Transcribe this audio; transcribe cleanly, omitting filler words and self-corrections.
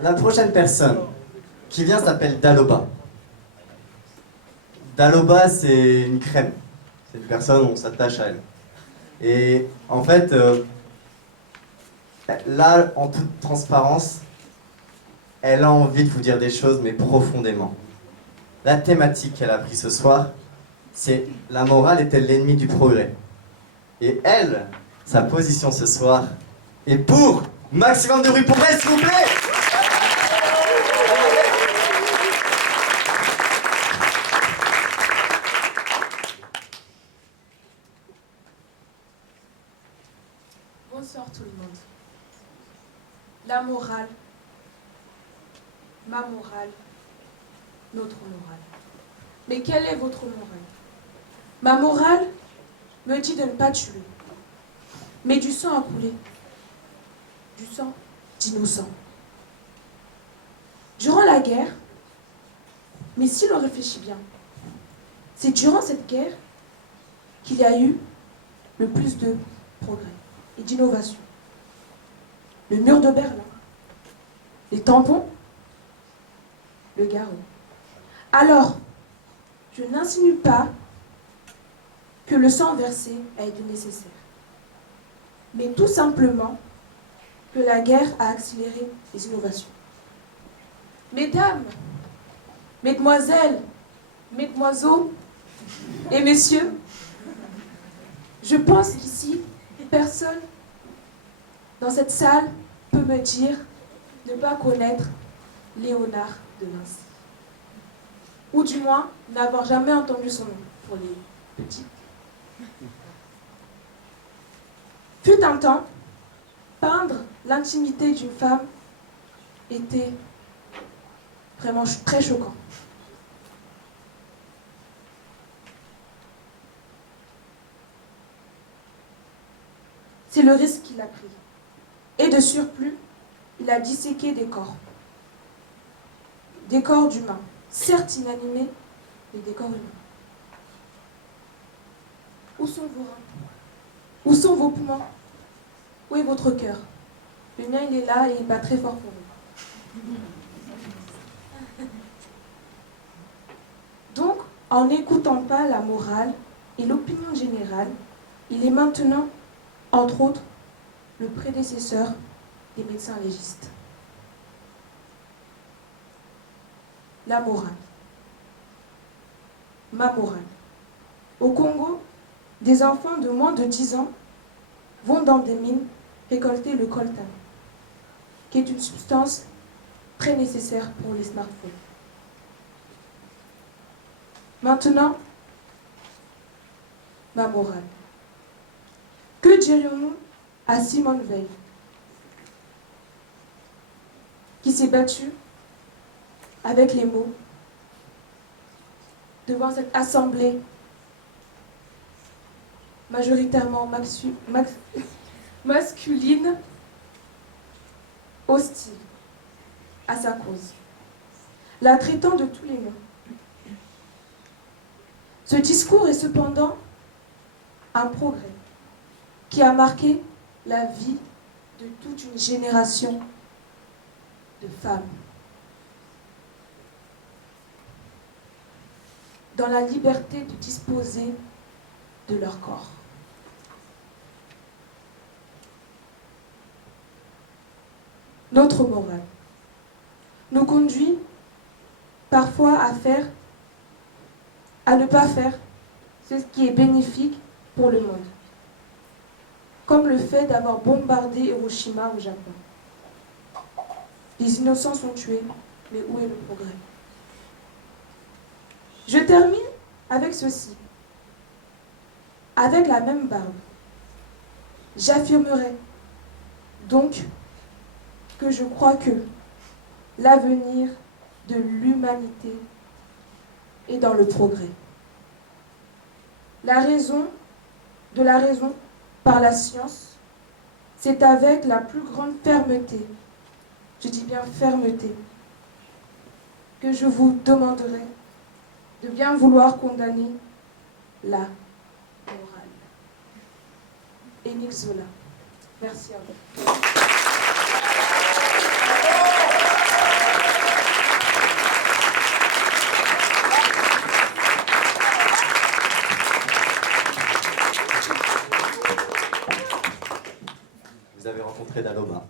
La prochaine personne qui vient s'appelle Daloba. Daloba, c'est une crème. C'est une personne où on s'attache à elle. Et en fait, là, en toute transparence, elle a envie de vous dire des choses, mais profondément. La thématique qu'elle a prise ce soir, c'est la morale est-elle l'ennemi du progrès? Et elle, sa position ce soir, est pour maximum de bruit pour elle, s'il vous plaît! Bonsoir tout le monde. La morale, ma morale, notre morale. Mais quelle est votre morale? Ma morale me dit de ne pas tuer, mais du sang a coulé, du sang d'innocents. Durant la guerre, mais si l'on réfléchit bien, c'est durant cette guerre qu'il y a eu le plus de progrès et d'innovation. Le mur de Berlin, les tampons, le garrot. Alors, je n'insinue pas que le sang versé a été nécessaire, mais tout simplement que la guerre a accéléré les innovations. Mesdames, mesdemoiselles, mesdemoiselles et messieurs, je pense qu'ici, personne dans cette salle peut me dire ne pas connaître Léonard de Vinci. Ou du moins, n'avoir jamais entendu son nom pour les petits. Fut un temps, peindre l'intimité d'une femme était vraiment très choquant. C'est le risque qu'il a pris. Et de surplus, il a disséqué des corps. Des corps d'humains. Certes inanimés, mais des corps humains. Où sont vos reins? Où sont vos poumons? Où est votre cœur? Le mien, il est là et il bat très fort pour vous. Donc, en n'écoutant pas la morale et l'opinion générale, il est maintenant, entre autres, le prédécesseur des médecins légistes. La morale. Ma morale. Au Congo, des enfants de moins de 10 ans vont dans des mines récolter le coltan, qui est une substance très nécessaire pour les smartphones. Maintenant, ma morale. Que dirions-nous à Simone Veil, qui s'est battue avec les mots devant cette assemblée majoritairement masculine, hostile à sa cause, la traitant de tous les noms. Ce discours est cependant un progrès qui a marqué la vie de toute une génération de femmes. Dans la liberté de disposer de leur corps. Notre morale nous conduit parfois à ne pas faire ce qui est bénéfique pour le monde, comme le fait d'avoir bombardé Hiroshima au Japon. Les innocents sont tués, mais où est le progrès? Je termine avec ceci. Avec la même barbe, j'affirmerai donc que je crois que l'avenir de l'humanité est dans le progrès. La raison par la science, c'est avec la plus grande fermeté, je dis bien fermeté, que je vous demanderai de bien vouloir condamner la morale. Émile Zola. Merci à vous. vous avez rencontré Daloba.